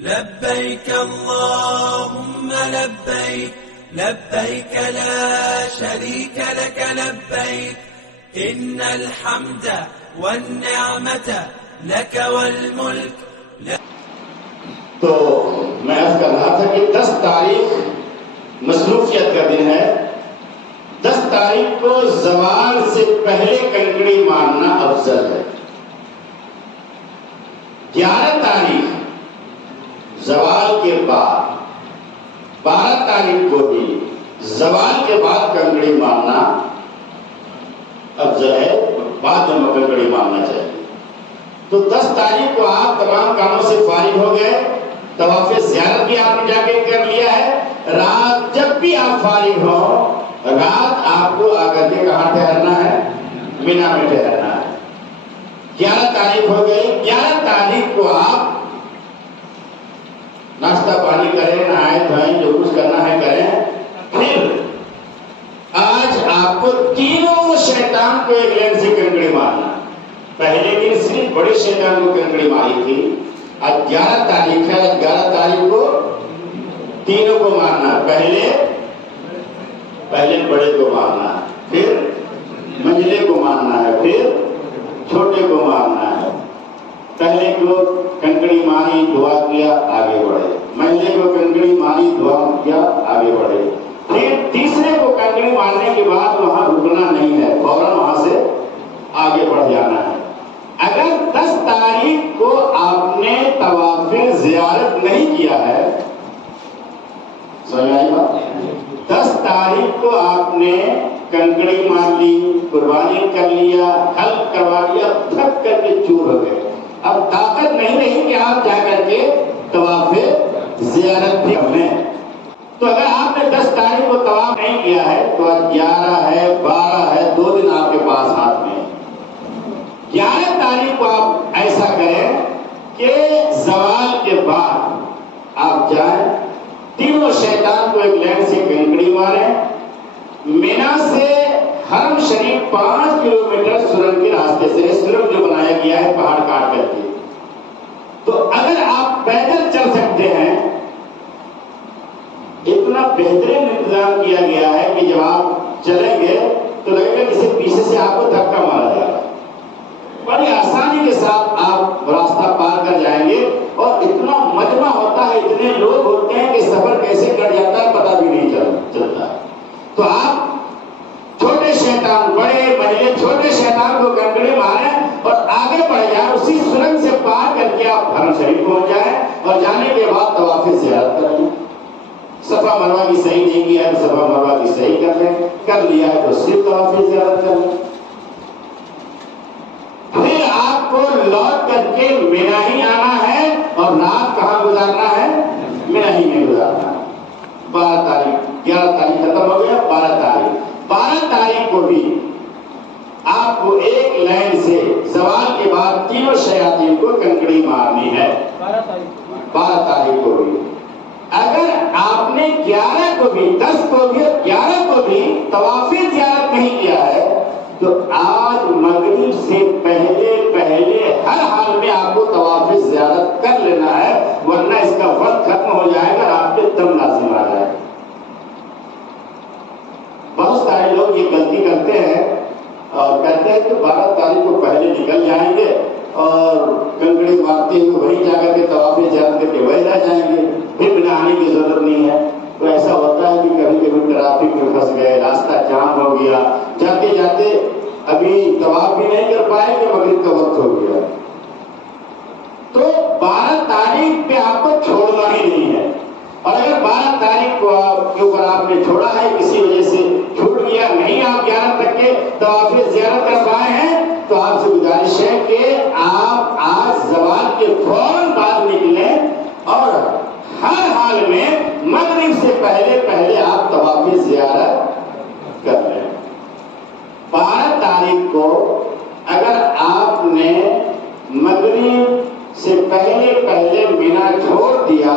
لبيك اللهم لبيك لبيك لا شريك لك لبيك إن الحمد والنعمة لك والملك. تو میں عرض کر رہا تھا کہ 10 تاریخ مصروفیت کا دن ہے. 10 تاریخ کو زوال سے پہلے کنکڑی مارنا افضل ہے. 11 تاریخ زوال کے بعد، 12 تاریخ کو بھی زوال کے بعد کنکڑی مارنا افضل ہے. بعد میں کنکڑی مارنا چاہیے. تو 10 تاریخ کو آپ تمام کاموں سے فارغ ہو گئے. طواف زیارت بھی آپ نے جا کے کر لیا ہے. رات جب بھی آپ فارغ ہو، رات آپ کو آ کر کے کہاں ٹھہرنا ہے؟ مینا میں ٹھہرنا ہے. 11 تاریخ ہو گئی. 11 تاریخ کو آپ ناشتہ پانی کریں، نہائے دھوئیں، جو کچھ کرنا ہے کریں. پھر آج آپ کو تینوں شیطان کو ایک لین سے کنکڑی مارنا. پہلے دن صرف بڑے شیطان کو کنکڑی ماری تھی. اب 11 تاریخ ہے. 11 تاریخ کو تینوں کو مارنا. پہلے بڑے کو مارنا ہے، پھر منجلے کو مارنا ہے، پھر چھوٹے کو مارنا ہے. پہلے کو کنکڑی ماری، دعا کیا، آگے بڑھے. منجلے کو کنکڑی ماری، دعا کیا، آگے بڑھے. پھر تیسرے کو کنکڑی مارنے کے بعد وہاں رکنا نہیں ہے، فوراً وہاں سے آگے بڑھ جانا ہے. اگر 10 تاریخ کو آپ نے طواف زیارت نہیں کیا ہے، سمجھ آئی بات؟ 10 تاریخ کو آپ نے کنکڑی مار لی، قربانی کر لیا، حلق کروا لیا، تھک کر کے چور ہو گئے. اب طاقت نہیں رہی کہ آپ جا کر کے طواف زیارت بھی کر لیں. تو اگر آپ نے 10 تاریخ کو طواف نہیں کیا ہے تو 11 ہے، 12 ہے، 2 دن آپ کے پاس ہاتھ میں. 11 تاریخ کو آپ ایسا کریں کہ زوال کے بعد آپ جائیں، تینوں شیطان کو ایک لین سے کنکڑی ماریں. مینا سے حرم شریف 5 کلومیٹر سرنگ کے راستے سے، سرنگ جو بنایا گیا ہے پہاڑ کاٹ کر کے. تو اگر آپ پیدل چل سکتے ہیں، اتنا بہترین انتظام کیا گیا ہے کہ جب آپ چلیں گے تو لگے گا کسی پیچھے سے آپ کو دھکا مارا جائے. بڑی آسانی کے ساتھ آپ راستہ پار کر جائیں گے. اور اتنا مجمع ہوتا ہے، اتنے لوگ ہوتے ہیں کہ سفر کیسے کٹ جاتا ہے پتہ بھی نہیں چلتا. تو آپ چھوٹے شیطان، بڑے بڑے چھوٹے شیطان کو کنکڑی ماریں اور آگے بڑھ جائیں. اسی سرنگ سے پار کر کے آپ حرم شریف پہنچ جائیں اور جانے کے بعد طواف زیارت کریں. صفا مروہ کی صحیح نہیں کیا ہے تو صفا مروہ کی صحیح کر لیں، کر لیا ہے تو صرف طواف زیارت کر لیں. پھر آپ کو لوٹ کر کے مینا ہی آنا ہے اور رات کہاں گزارنا ہے؟ مینا ہی میں گزارنا ہے. 12 تاریخ 11 تاریخ ختم ہو گیا. 12 تاریخ کو بھی آپ کو ایک لائن سے زوال کے بعد تینوں شیاطین کو کنکڑی مارنی ہے. 12 تاریخ کو بھی. اگر آپ نے 11 کو بھی، 10 کو بھی، 11 کو بھی طواف زیارت نہیں کیا ہے تو آج مغرب سے پہلے ہر حال میں آپ کو طواف زیارت کر لینا ہے، ورنہ اس کا وقت ختم ہو جائے گا، آپ کے دم لازم آ جائے گا. بہت سارے لوگ یہ غلطی کرتے ہیں اور کہتے ہیں کہ 12 تاریخ کو پہلے نکل جائیں گے اور کنکڑی مارتے ہوئے وہیں جا کر کے طواف زیارت کر کے وہیں رہ جائیں گے، پھر بنا آنے کی ضرورت نہیں ہے. تو ایسا ہوتا ہے کہ کبھی کبھی ٹریفک میں پھنس گئے، راستہ جام ہو گیا، جاتے جاتے ابھی طواف بھی نہیں کر پائے کہ مغرب کا وقت ہو گیا. تو 12 تاریخ پہ آپ کو چھوڑنا ہی نہیں ہے. اور اگر 12 تاریخ کو آپ کے اوپر آپ نے چھوڑا ہے، کسی وجہ سے چھوٹ گیا، نہیں آپ 11 تک کے طواف زیارت کر پائے ہیں، تو آپ سے گزارش ہے کہ آپ آج زوال کے فوراً بعد نکلیں اور ہر حال میں مغرب سے پہلے آپ طواف زیارت کر لیں. 12 تاریخ کو اگر آپ نے مغرب سے پہلے مینا چھوڑ دیا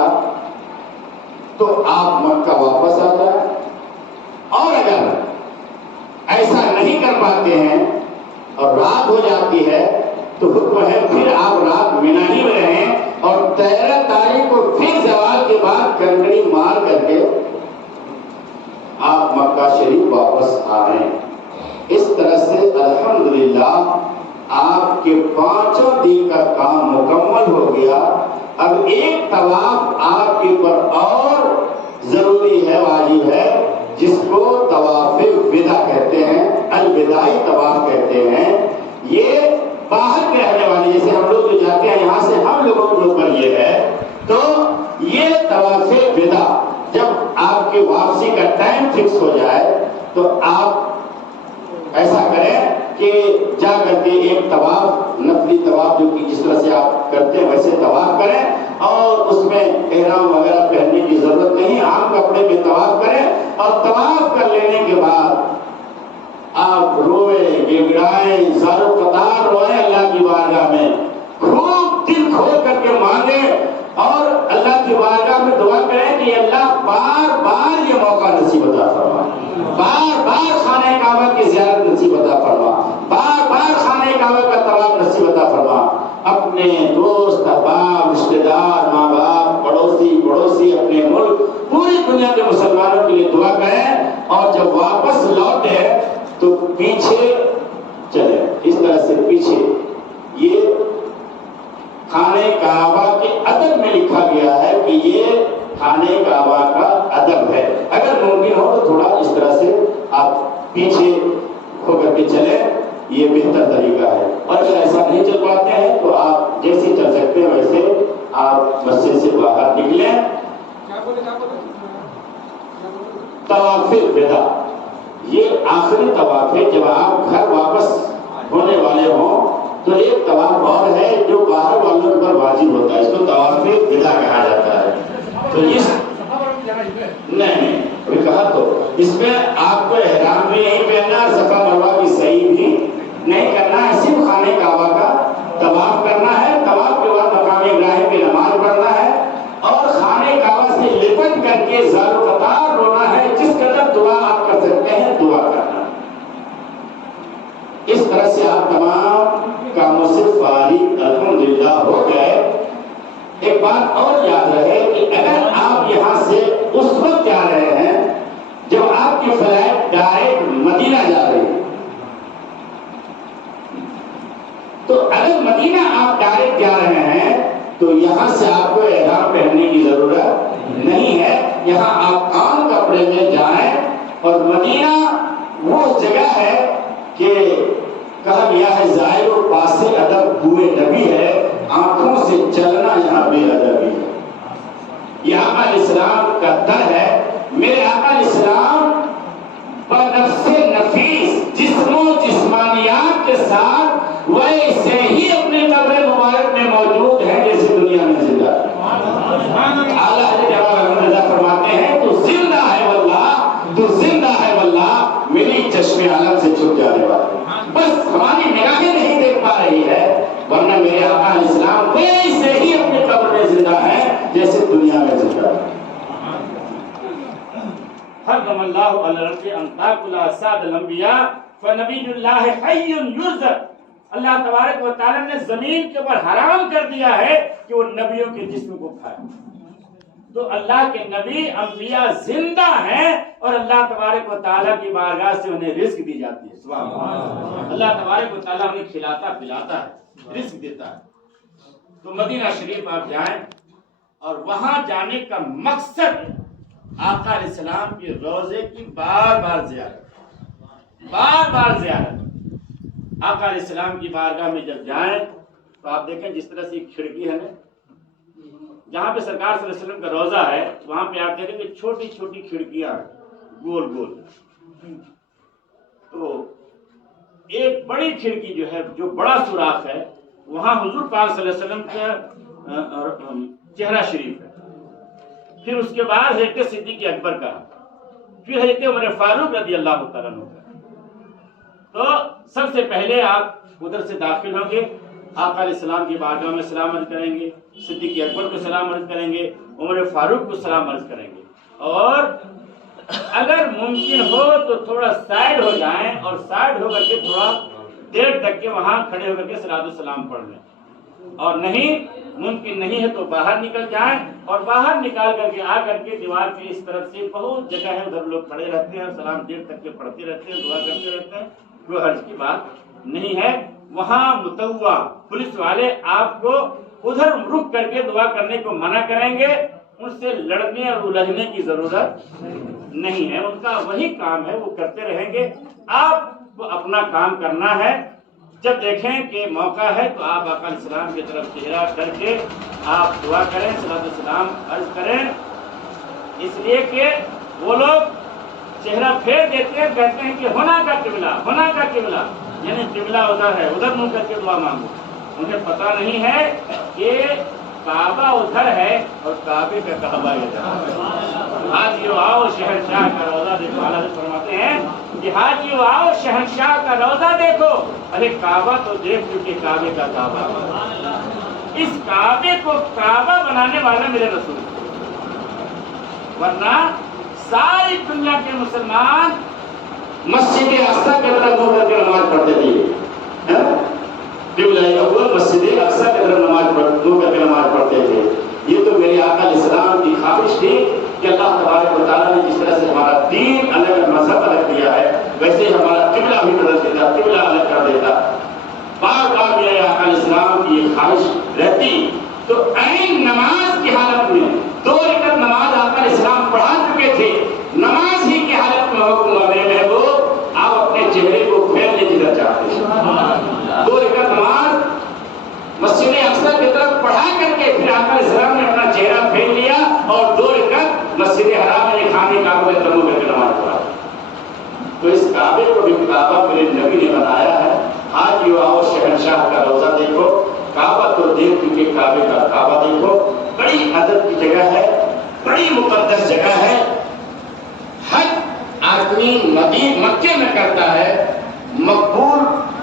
تو آپ مکہ واپس آ جائیں. اور اگر ایسا نہیں کر پاتے ہیں اور رات ہو جاتی ہے تو حکم ہے پھر آپ رات مینا ہی میں رہیں اور 13 تاریخ کو کنکڑی مار کر کے آپ مکہ شریف واپس آ رہے ہیں۔ اس طرح سے الحمدللہ آپ کے 5 دن کا کام مکمل ہو گیا۔ اب ایک طواف آپ کے اوپر اور ضروری ہے، واجب ہے، جس کو طواف وداع کہتے ہیں، الوداعی طواف کہتے ہیں۔ یہ باہر کے رہنے والے، جیسے ہم لوگ جو جاتے ہیں یہاں سے، ہم لوگوں کے اوپر یہ ہے، تو یہ طواف وداع جب آپ کی واپسی کا ٹائم فکس ہو جائے تو آپ ایسا کریں کہ جا کر کے ایک طواف، نفلی طواف جو کہ جس طرح سے آپ کرتے ہیں ویسے طواف کریں، اور اس میں احرام وغیرہ پہننے کی ضرورت نہیں، عام کپڑے میں طواف کریں، اور طواف کر لینے کے بعد آپ روئے گڑگڑائیں، زار و قطار روئیں اللہ کی بارگاہ میں، خوب دل کھول کر کے مانگیں، اور اللہ کی بارگاہ میں دعا کریں کہ اللہ بار بار یہ موقع نصیب عطا فرما، بار بار خانہ کعبہ کی زیارت نصیب عطا فرما، بار بار خانہ کعبہ کا طواف نصیب عطا فرما۔ اپنے دوست احباب، رشتہ دار، ماں باپ، پڑوسی، اپنے ملک، پوری دنیا کے مسلمانوں کے لیے دعا کریں، اور جب واپس لوٹے تو پیچھے چلے، اس طرح سے پیچھے۔ یہ خانہ کعبہ کے ادب میں لکھا گیا ہے کہ یہ خانہ کعبہ کا ادب ہے، اگر ممکن ہو تو تھوڑا اس طرح سے آپ پیچھے ہو کر کے چلیں، یہ بہتر طریقہ ہے۔ اور اگر ایسا نہیں چل پاتے ہیں تو آپ جیسے چل سکتے ہیں ویسے آپ مسجد سے باہر نکلیں۔ طواف وداع یہ آخری طواف ہے، جب آپ گھر واپس ہونے والے ہوں تو ایک طواف اور ہے جو باہر والوں پر واجب ہوتا ہے، اس کو طواف وداع کہا جاتا ہے۔ تو اس نہیں ابھی کہا تو اس میں آپ کو احرام بھی نہیں پہننا، صفا مروہ کی سعی بھی نہیں کرنا ہے، صرف خانہ کعبہ کا طواف کرنا ہے، طواف کے بعد مقام ابراہیم کی نماز پڑھنا ہے، اور خانہ کعبہ سے لپٹ کر کے زار و قطار رونا ہے، جس قدر دعا آپ کر سکتے ہیں دعا کرنا۔ اس طرح سے آپ تمام کاموں سے فارغ الحمدللہ ہو گئے۔ ایک بات اور یاد رہے کہ اگر آپ یہاں سے اس وقت جا رہے ہیں جب آپ کی فلائٹ ڈائریکٹ مدینہ جا رہی ہے، تو اگر مدینہ آپ ڈائریکٹ جا رہے ہیں تو یہاں سے آپ کو احرام پہننے کی ضرورت نہیں ہے، یہاں آپ عام کپڑے میں جائیں، اور مدینہ وہ جگہ ہے کہ کہا گیا ہے ظاہر و پاس ادب ہوئے نبی ہے، آنکھوں سے چلنا یہاں بے ادبی ہے۔ یہ آقا علیہ السلام کا در ہے۔ میرے آقا علیہ السلام بنفس نفیس جسم و جسمانیات کے ساتھ ویسے ہی اپنے قبر مبارک میں موجود ہیں جیسے دنیا میں زندہ ہے۔ اعلیٰ حضرت فرماتے ہیں تو زندہ ہے واللہ، تو زندہ ہے واللہ، میری چشم عالم سے چھپ جانے والا، بس ہماری نگاہیں نہیں دیکھ پا رہی ہے، ورنہ میرے آقا علیہ السلام ویسے ہی اپنے قبر میں زندہ ہے جیسے دنیا میں زندہ ہے۔ حرم اللہ علی رفع انطاق سعد الانبیاء فنبی اللہ حی یرزق۔ اللہ تبارک و تعالی نے زمین کے اوپر حرام کر دیا ہے کہ وہ نبیوں کے جسم کو کھائے، تو اللہ کے نبی انبیاء زندہ ہیں، اور اللہ تبارک و تعالیٰ کی بارگاہ سے انہیں رزق دی جاتی ہے۔ سبحان اللہ، اللہ تبارک و تعالیٰ انہیں کھلاتا پلاتا ہے، رزق دیتا ہے۔ تو مدینہ شریف آپ جائیں، اور وہاں جانے کا مقصد آقا علیہ السلام کی روضے کی بار بار زیارت، بار بار زیارت۔ آقا علیہ السلام کی بارگاہ میں جب جائیں تو آپ دیکھیں جس طرح سے ایک کھڑکی ہے نا، جہاں پہ سرکار صلی اللہ علیہ وسلم کا روضہ ہے، وہاں پہ آپ دیکھیں کہ چھوٹی چھوٹی کھڑکیاں ہیں، گول گول۔ تو ایک بڑی کھڑکی جو ہے، جو بڑا سوراخ ہے، وہاں حضور پاک صلی اللہ علیہ وسلم کا چہرہ شریف ہے۔ پھر اس کے بعد حضرت صدیق اکبر کا، پھر حضرت عمر فاروق رضی اللہ تعالیٰ عنہ کا۔ تو سب سے پہلے آپ ادھر سے داخل ہوں گے، آقا علیہ السلام کی بارگاہ میں سلام عرض کریں گے، صدیق اکبر کو سلام عرض کریں گے، عمر فاروق کو سلام عرض کریں گے، اور اگر ممکن ہو تو تھوڑا سائڈ ہو جائیں، اور سائڈ ہو کر کے تھوڑا دیر تک کے وہاں کھڑے ہو کر کے صلاۃ السلام پڑھ لیں، اور نہیں ممکن نہیں ہے تو باہر نکل جائیں، اور باہر نکال کر کے آ کر کے دیوار کے اس طرف سے بہت جگہ ہے، ادھر لوگ کھڑے رہتے ہیں اور سلام دیر تک کے پڑھتے رہتے ہیں، دعا کرتے رہتے ہیں، کوئی حرج کی بات نہیں ہے۔ وہاں متوع پولیس والے آپ کو ادھر رک کر کے دعا کرنے کو منع کریں گے، ان سے لڑنے اور الجھنے کی ضرورت نہیں ہے، ان کا وہی کام ہے، وہ کرتے رہیں گے۔ آپ کو اپنا کام کرنا ہے، جب دیکھیں کہ موقع ہے تو آپ آقا علیہ السلام کی طرف چہرہ کر کے آپ دعا کریں، صلاۃ السلام عرض کریں، اس لیے کہ وہ لوگ چہرہ پھیر دیتے ہیں، کہتے ہیں کہ ہونا کا قبلہ، ہونا کا قبلہ، یعنی قبلہ ادھر ہے، ادھر منہ کر کے دعا مانگو۔ انہیں پتہ نہیں ہے کہ کعبہ ادھر ہے اور کعبے کا کعبہ ادھر ہے۔ حاجیو آؤ شہنشاہ کا روضہ دیکھو، اعلیٰ حضرت فرماتے ہیں کہ حاجیو آؤ شہنشاہ کا روضہ دیکھو، ارے کعبہ تو دیکھ چکے، کعبے کا کعبہ، اس کعبے کو کعبہ بنانے والا میرے رسول، ورنہ ساری دنیا کے مسلمان مسجد اقصی کی طرف منہ کر کے نماز پڑھتے تھے، قبلہ اول مسجد اقصی کی طرف منہ کر کے نماز پڑھتے تھے۔ یہ تو میرے آقا علیہ السلام کی خواہش تھی کہ اللہ تبارک و تعالیٰ نے جس طرح سے ہمارا دین الگ، مذہب الگ دیا ہے، ویسے ہی ہمارا قبلہ بھی بدل دیتا، قبلہ الگ کر دیتا۔ بار بار میرے آقا علیہ السلام کی یہ خواہش رہتی تو عین نماز کی حالت میں 2 رکعت نماز آقا علیہ السلام پڑھا چکے تھے، نماز ہی کی حالت میں حکم محبوب آپ اپنے چہرے کو پھیرنے جدھر چاہتے ہیں، 2 رکعت نماز مسجد اقصی کی طرف پڑھا کر کے پھر آقا علیہ السلام نے اپنا چہرہ پھیر لیا اور 2 رکعت مسجد حرام میں خانے کعبہ میں تمو کر کے نماز پڑھا۔ تو اس کعبے کو بھی کعبہ میرے نبی نے بنایا ہے۔ آج یو آؤ شہنشاہ کا روضہ دیکھو، کعبہ تو دیکھ چکے، کعبے کا کعبہ دیکھو، بڑی ادب کی جگہ ہے، بڑی مقدس جگہ ہے۔ حج آدمی مکے میں کرتا ہے، مقبول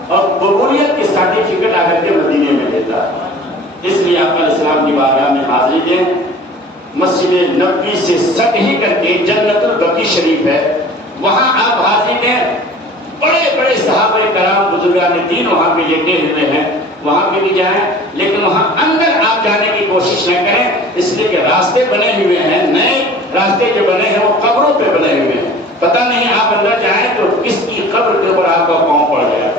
اور قبولیت کی سرٹیفکیٹ آ کر کے مدینے میں دیتا ہے، اس لیے آقا علیہ السلام کی بارگاہ میں حاضری دیں۔ مسجد نبوی سے سٹ ہی کر کے جنت البقیع شریف ہے، وہاں آپ حاضری دیں۔ بڑے بڑے صحابہ کرام بزرگان دین وہاں پہ لیٹے ہوئے ہیں، وہاں پہ بھی جائیں، لیکن وہاں اندر آپ جانے کی کوشش نہ کریں، اس لیے کہ راستے بنے ہوئے ہیں، نئے راستے جو بنے ہیں وہ قبروں پہ بنے ہوئے ہیں، پتہ نہیں آپ اندر جائیں تو کس کی قبر کے اوپر آپ کا پاؤں پڑ جائے،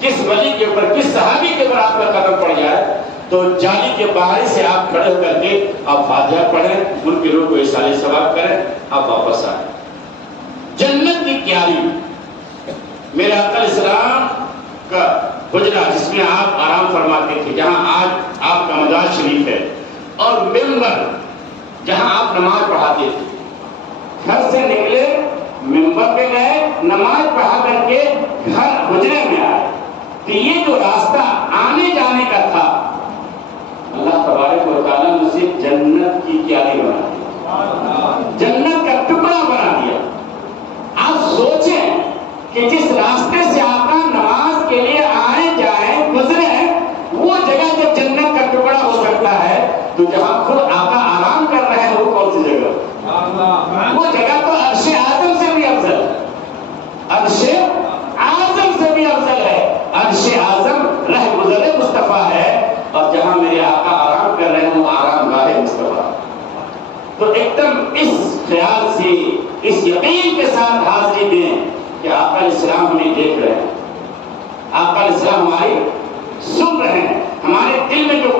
کس ولی کے اوپر، کس صحابی کے اوپر آپ کا قدم پڑ جائے۔ تو جالی کے باہر سے آپ کھڑے ہو کر کے آپ فاتحہ پڑھیں، ان کے روح کو اصالہ ثواب کریں، آپ واپس آئیں۔ جنت کی کیاری، میرے آقا علیہ السلام کا حجرہ جس میں آپ آرام فرماتے تھے، جہاں آج آپ کا مزار شریف ہے، اور ممبر جہاں آپ نماز پڑھاتے تھے، گھر سے نکلے ممبر پہ گئے، نماز پڑھا کر کے گھر حجرے میں آئے، تو یہ جو راستہ آنے جانے کا تھا، اللہ تبارک و تعالیٰ نے اسے جنت کی کیاری بنا دیا، جنت کا ٹکڑا بنا دیا۔ آپ سوچیں کہ جس راستے سے آقا نماز کے لیے آئے جائیں گزرے، وہ جگہ جب جنت کا ٹکڑا ہو سکتا ہے تو جہاں خود آقا آرام کر رہے ہیں وہ کون سی جگہ؟ وہ جگہ تو عرش اعظم سے بھی افضل، عرش اعظم سے بھی افضل ہے، عرش اعظم رہ گزر مصطفیٰ ہے، اور جہاں میرے آقا آرام کر رہے ہیں وہ آرام گاہ مصطفیٰ۔ تو ایک دم اس خیال سے، اس یقین کے ساتھ حاضری دیں کہ آقا علیہ السلام ہمیں دیکھ رہے ہیں، آقا علیہ السلام ہماری سن رہے ہیں، ہمارے دل میں جو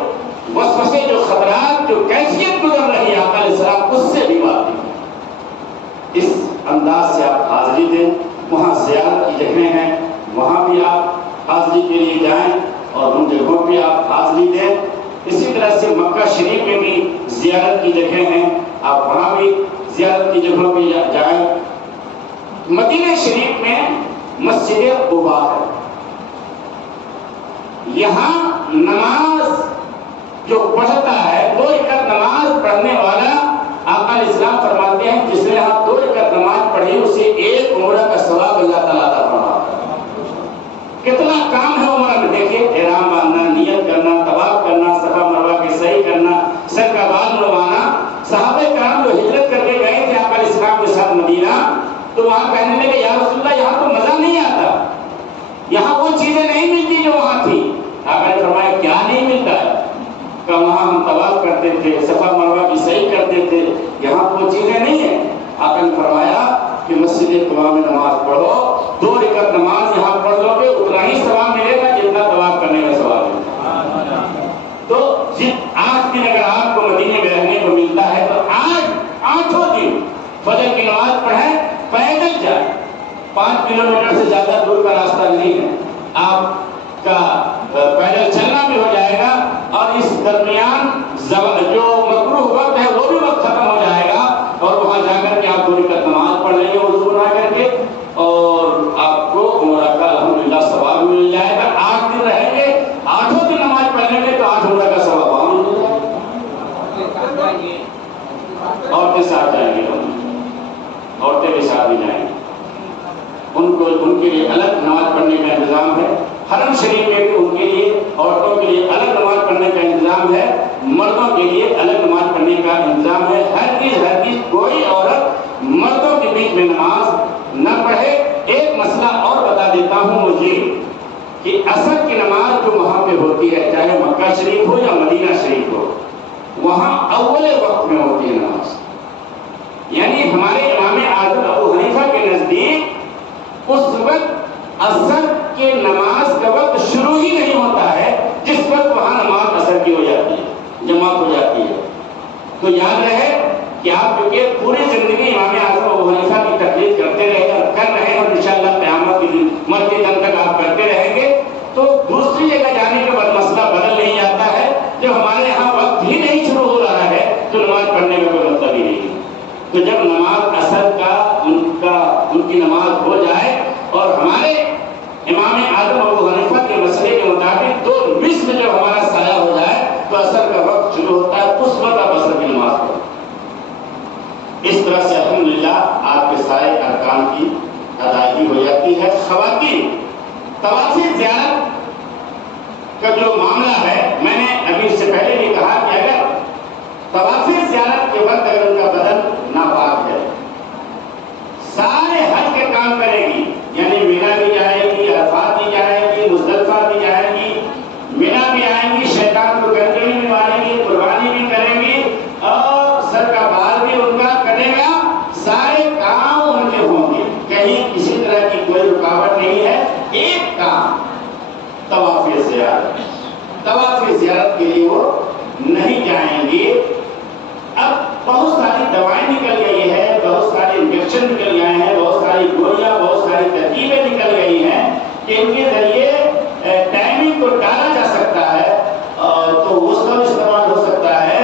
وسوسے، جو خطرات، جو کیفیت گزر رہی ہے آقا علیہ السلام اس سے بھی واقف ہے۔ اس انداز سے آپ حاضری دیں۔ وہاں زیارت کی جگہیں ہیں، وہاں بھی آپ حاضری کے لیے جائیں اور ان جگہوں پہ آپ حاضری دیں۔ اسی طرح سے مکہ شریف میں بھی زیارت کی جگہیں ہیں، آپ وہاں بھی زیارت کی جگہوں پہ جائیں۔ مدینہ شریف میں مسجد قباء ہے، یہاں نماز جو پڑھتا ہے 2 رکعت نماز پڑھنے والا، آقا علیہ السلام فرماتے ہیں جس نے یہاں 2 رکعت نماز پڑھی اسے 1 عمرہ کا ثواب اللہ تعالیٰ عطا فرماتا ہے۔ کتنا کام ہے عمرہ میں، دیکھیں احرام باندھنا، نیت کرنا، طواف کرنا، صفا مروہ کے صحیح کرنا، سر کا بال منڈوانا۔ صحابہ کرام جو ہجرت کر کے گئے تھے آقا علیہ السلام کے ساتھ مدینہ، تو وہاں کہنے لگے یا رسول اللہ یہاں تو مزہ نہیں آتا، یہاں وہ چیزیں نہیں ملتی جو وہاں تھی۔ آقا نے فرمایا کیا نہیں ملتا ہے؟ کا وہاں ہم طواف کرتے تھے، صفا مروہ کی صحیح کرتے تھے، یہاں وہ چیزیں نہیں ہیں۔ آقا نے فرمایا کہ مسجد قباء میں نماز پڑھو، 2 رکعت نماز یہاں پڑھ لو گے اتنا ہی ثواب ملے گا جتنا طواف کرنے کا ثواب ہے۔ تو 8 دن اگر آپ کو مدینے میں رہنے کو ملتا ہے تو 8 دن فجر کی نماز پڑھیں، پیدل جائیں۔ 5 کلومیٹر سے زیادہ دور کا راستہ نہیں ہے، آپ کا پیدل چلنا بھی ہو جائے گا، اور اس درمیان جو مکروہ وقت ہے وہ بھی وقت ختم ہو جائے گا، اور وہاں جا کر کے آپ 2 رکعت نماز پڑھ لیں گے وضو بنا کر کے، اور آپ کو عمرہ کا الحمدللہ ثواب مل جائے گا۔ 8 دن رہیں گے، 8 دن نماز پڑھ لیں گے تو 8 عمرہ کا ثواب وہاں مل جائے گا۔ عورتیں ساتھ جائیں گے، عورتیں بھی ساتھ بھی جائیں گے، ان کے لیے الگ نماز پڑھنے کا انتظام ہے۔ حرم شریف میں بھی ان کے لیے عورتوں کے لیے الگ نماز پڑھنے کا انتظام ہے، مردوں کے لیے الگ نماز پڑھنے کا انتظام ہے۔ ہرگز کوئی عورت مردوں کے بیچ میں نماز نہ پڑھے۔ ایک مسئلہ اور بتا دیتا ہوں مجھے کہ عصر کی نماز جو وہاں پہ ہوتی ہے، چاہے مکہ شریف ہو یا مدینہ شریف ہو، وہاں اول وقت میں ہوتی ہے نماز۔ یعنی ہمارے امام اعظم ابو حنیفہ کے نزدیک اس وقت عصر کی نماز کا وقت شروع ہی نہیں ہوتا ہے جس وقت وہاں نماز عصر کی ہو جاتی ہے، جماعت ہو جاتی ہے۔ تو یاد رہے کہ آپ کیونکہ پوری زندگی امام اعظم ابو حنیفہ کی تقلید کرتے رہے اور کر رہے ہیں، اور انشاءاللہ قیامت کے دن مرتے دم تک آپ کرتے رہیں گے، تو دوسری جگہ جانے کے بعد مسئلہ بدل نہیں جاتا ہے۔ جب ہمارے ہاں وقت ہی نہیں شروع ہو رہا ہے تو نماز پڑھنے کا کوئی مطلب ہی نہیں ہے۔ تو جب نماز عصر کا ان کی نماز ہو جائے، اور ہمارے امام اعظم ابو حنیفہ کے مسئلے کے مطابق 2 نصف جب ہمارا سایہ ہو جائے تو عصر کا وقت شروع ہوتا ہے، اس وقت آپ عصر کی نماز پڑھیں۔ اس طرح سے الحمدللہ آپ کے سارے ارکان کی ادائیگی ہو جاتی ہے۔ خواتین، طواف زیارت کا جو معاملہ ہے، میں نے ابھی اس سے پہلے بھی کہا کہ اگر طواف زیارت کے وقت اگر ان کا بدن ناپاک ہے، سارے حج کے کام کرے گی، یعنی مینا بھی جائے گی، عرفات بھی جائے گی، مزدلفہ بھی جائے گی، مینا بھی آئیں گی، شیطان کو گردنی بھی ماریں گی، قربانی بھی کریں گی، اور سر کا بال بھی ان کا کٹے گا، سارے کام ان کے ہوں گے، کہیں کسی طرح کی کوئی رکاوٹ نہیں ہے۔ ایک کام طواف زیارت، طواف زیارت کے لیے وہ نہیں جائیں گے۔ اب بہت ساری دوائیں نکل گئی ہے، بہت سارے انجیکشن نکل گئے ہیں، بہت ساری گولیاں، بہت ساری ترکیبیں نکل گئی ہیں کہ ان کے ذریعے ٹائمنگ کو ٹالا جا سکتا ہے، تو وہ سب استعمال ہو سکتا ہے۔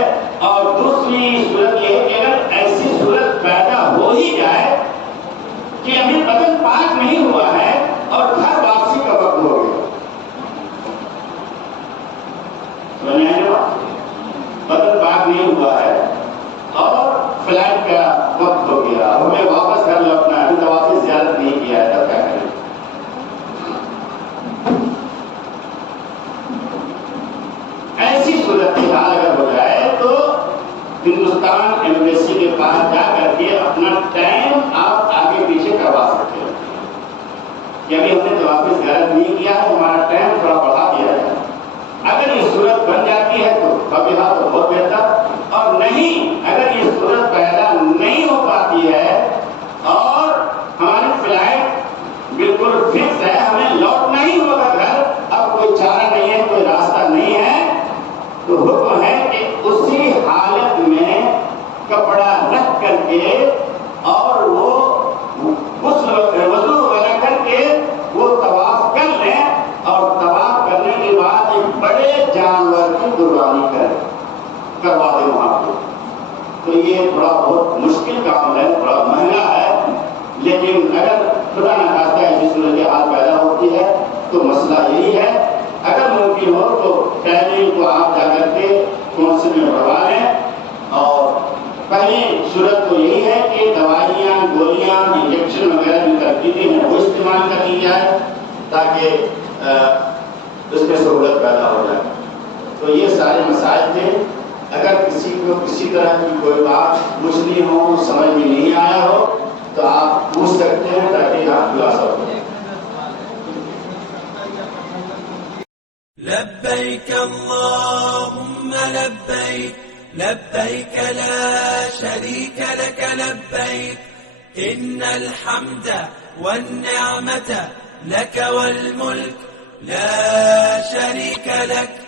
اور دوسری صورت یہ ہے کہ اگر ایسی صورت پیدا ہو ہی جائے کہ ابھی بدن پاک نہیں ہوا ہے اور گھر واپسی کا وقت ہو گیا، بدن پاک نہیں ہوا ہے اور فلائٹ کا وقت ہو گیا، ہمیں واپس گھر لوٹنا ہے، ابھی طواف زیارت نہیں کیا ہے، تب کیا کریں؟ ایسی صورتحال اگر ہو جائے تو ہندوستان ایمبیسی کے پاس جا کر کے اپنا ٹائم آپ آگے پیچھے کروا سکتے ہو کہ ابھی ہم نے طواف زیارت نہیں کیا ہے، ہمارا ٹائم تھوڑا بڑھا دیا جائے۔ اگر یہ صورت بن جاتی ہے تو فبہا تو بہت بہتر، اور نہیں اگر یہ صورت پیدا نہیں ہو پاتی ہے اور ہماری فلائٹ بالکل فکس ہے، ہمیں لوٹنا ہی ہوگا گھر، اب کوئی چارہ نہیں ہے، کوئی راستہ نہیں ہے، تو حکم ہے کہ اسی حالت میں کپڑا رکھ کر کے اور وہ وضو وغیرہ کر کے وہ طواف کر لیں، اور طواف کرنے کے بعد ایک بڑے جانور کی قربانی کروا دیں وہاں پہ۔ تو یہ تھوڑا بہت مشکل کام ہے، تھوڑا مہنگا ہے، لیکن اگر خدا نہ خواستہ ایسی صورتحال پیدا ہوتی ہے تو مسئلہ یہی ہے، اگر ممکن ہو تو ٹائمنگ کو آپ جا کر کے کونسل میں بڑھوا لیں، اور پہلی صورت تو یہی ہے کہ دوائیاں، گولیاں، انجیکشن وغیرہ جو ترکیبیں ہیں وہ استعمال کر لی جائے تاکہ اس میں سہولت پیدا ہو جائے۔ تو یہ سارے مسائل تھے، اگر کسی کو کسی طرح کی کوئی بات پوچھنی ہو، سمجھ میں نہیں آیا ہو تو آپ پوچھ سکتے ہیں تاکہ آپ خلاصہ ہو۔ لبيك اللهم لبيك لبيك لا شريك لك لبيك إن الحمد والنعمة لك والملك لا شريك لك.